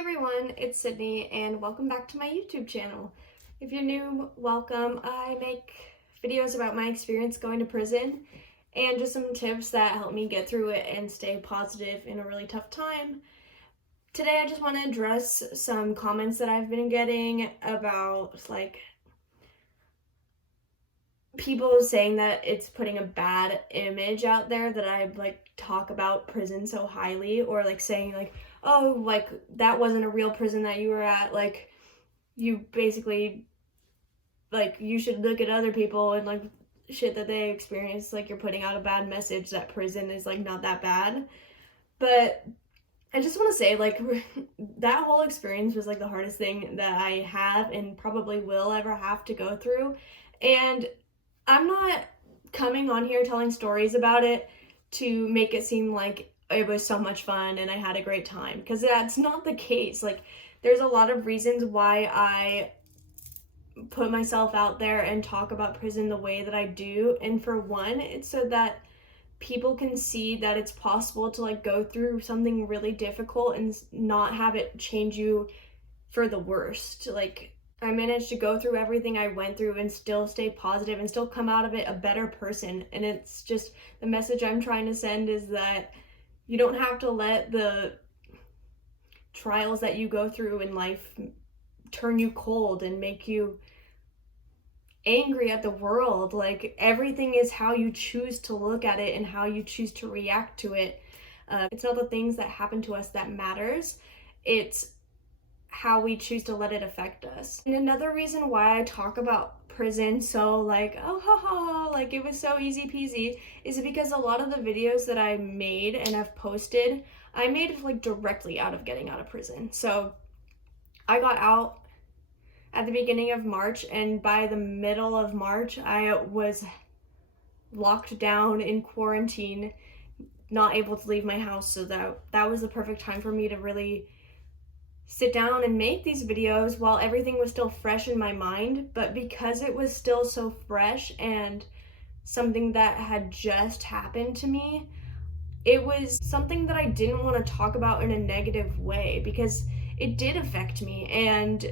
everyone, it's Sydney and welcome back to my YouTube channel. If you're new, welcome. I make videos about my experience going to prison and just some tips that help me get through it and stay positive in a really tough time. Today I just want to address some comments that I've been getting about people saying that it's putting a bad image out there that I talk about prison so highly, or saying oh, that wasn't a real prison that you were at, you basically you should look at other people and shit that they experience, you're putting out a bad message that prison is not that bad. But I just want to say that whole experience was the hardest thing that I have and probably will ever have to go through. And I'm not coming on here telling stories about it to make it seem like it was so much fun and I had a great time, because that's not the case. There's a lot of reasons why I put myself out there and talk about prison the way that I do. And for one, it's so that people can see that it's possible to go through something really difficult and not have it change you for the worst. I managed to go through everything I went through and still stay positive and still come out of it a better person. And it's just, the message I'm trying to send is that you don't have to let the trials that you go through in life turn you cold and make you angry at the world. Everything is how you choose to look at it and how you choose to react to it. It's not the things that happen to us that matters. It's how we choose to let it affect us. And another reason why I talk about prison so oh haha, it was so easy peasy, is because a lot of the videos that I made and have posted, I made directly out of getting out of prison. So I got out at the beginning of March, and by the middle of March I was locked down in quarantine, not able to leave my house. So that was the perfect time for me to really sit down and make these videos while everything was still fresh in my mind. But because it was still so fresh and something that had just happened to me, it was something that I didn't want to talk about in a negative way, because it did affect me. And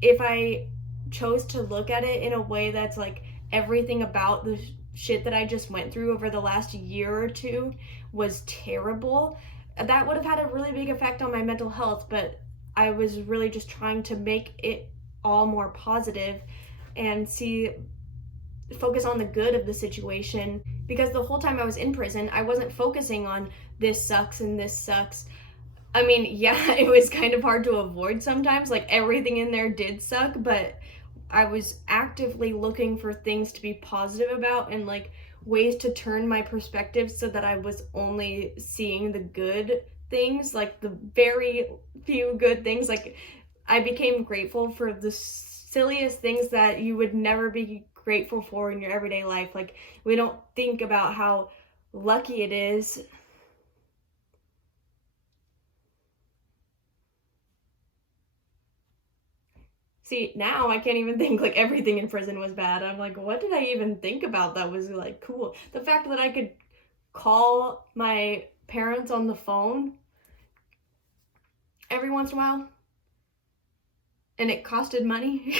if I chose to look at it in a way that's everything about the shit that I just went through over the last year or two was terrible, that would have had a really big effect on my mental health. But I was really just trying to make it all more positive and focus on the good of the situation, because the whole time I was in prison, I wasn't focusing on this sucks and this sucks. I mean, yeah, it was kind of hard to avoid sometimes, everything in there did suck, but I was actively looking for things to be positive about and ways to turn my perspective so that I was only seeing the good things, the very few good things. I became grateful for the silliest things that you would never be grateful for in your everyday life. We don't think about how lucky it is. See, now I can't even think everything in prison was bad. I'm what did I even think about that was cool? The fact that I could call my parents on the phone every once in a while, and it costed money,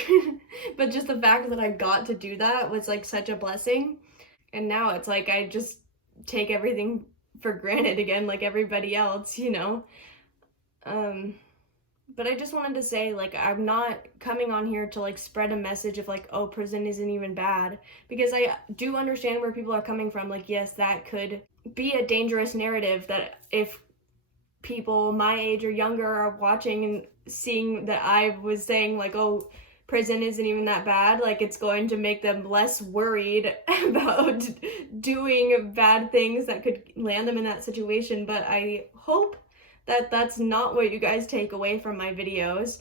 but just the fact that I got to do that was such a blessing. And now it's I just take everything for granted again, like everybody else, But I just wanted to say, I'm not coming on here to spread a message of oh, prison isn't even bad, because I do understand where people are coming from. Yes, that could be a dangerous narrative, that if people my age or younger are watching and seeing that I was saying oh, prison isn't even that bad, it's going to make them less worried about doing bad things that could land them in that situation. But I hope that that's not what you guys take away from my videos,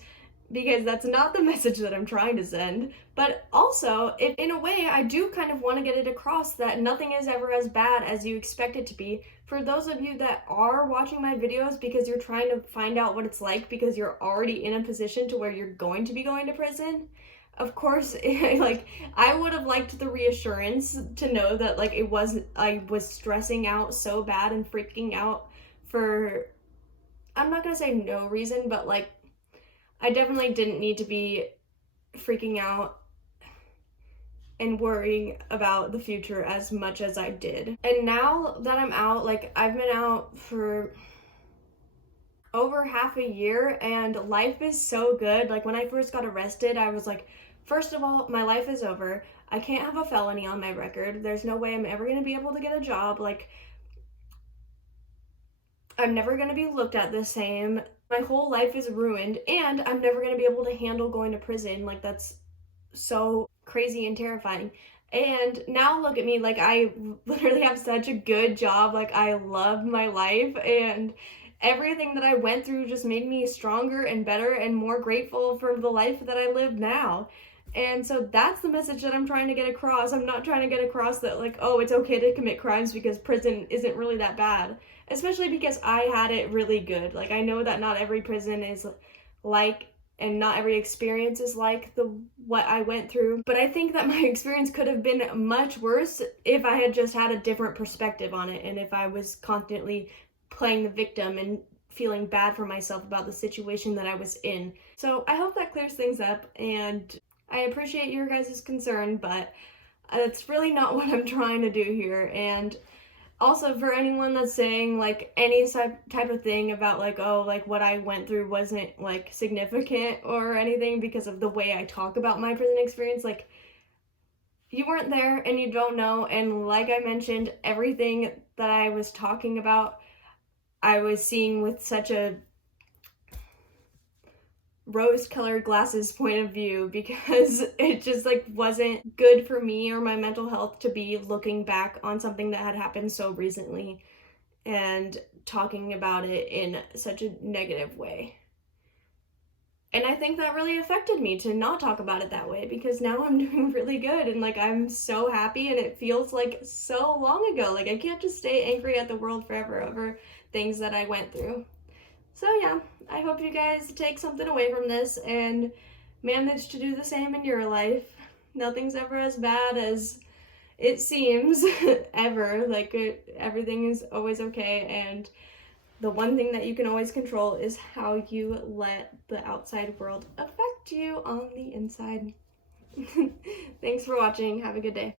because that's not the message that I'm trying to send. But also, in a way, I do kind of want to get it across that nothing is ever as bad as you expect it to be. For those of you that are watching my videos because you're trying to find out what it's like because you're already in a position to where you're going to be going to prison, of course, I would have liked the reassurance to know that I was stressing out so bad and freaking out for, I'm not gonna say no reason, but I definitely didn't need to be freaking out and worrying about the future as much as I did. And now that I'm out, like I've been out for over half a year and life is so good. Like when I first got arrested, I was like, first of all, my life is over. I can't have a felony on my record. There's no way I'm ever going to be able to get a job. Like, I'm never going to be looked at the same. My whole life is ruined, and I'm never going to be able to handle going to prison. Like, that's so crazy and terrifying. And now look at me, like I literally have such a good job. Like I love my life, and everything that I went through just made me stronger and better and more grateful for the life that I live now. And so that's the message that I'm trying to get across. I'm not trying to get across that like, oh, it's okay to commit crimes because prison isn't really that bad. Especially because I had it really good. Like I know that not every prison is like, and not every experience is like what I went through, but I think that my experience could have been much worse if I had just had a different perspective on it, and if I was constantly playing the victim and feeling bad for myself about the situation that I was in. So I hope that clears things up, and I appreciate your guys' concern, but that's really not what I'm trying to do here. And also, for anyone that's saying like any type of thing about like, oh, like what I went through wasn't like significant or anything because of the way I talk about my prison experience, like you weren't there and you don't know. And like I mentioned, everything that I was talking about, I was seeing with such a rose-colored glasses point of view because it just like wasn't good for me or my mental health to be looking back on something that had happened so recently and talking about it in such a negative way. And I think that really affected me to not talk about it that way, because now I'm doing really good and like I'm so happy, and it feels like so long ago. Like I can't just stay angry at the world forever over things that I went through. So yeah, I hope you guys take something away from this and manage to do the same in your life. Nothing's ever as bad as it seems, ever. Like everything is always okay, and the one thing that you can always control is how you let the outside world affect you on the inside. Thanks for watching. Have a good day.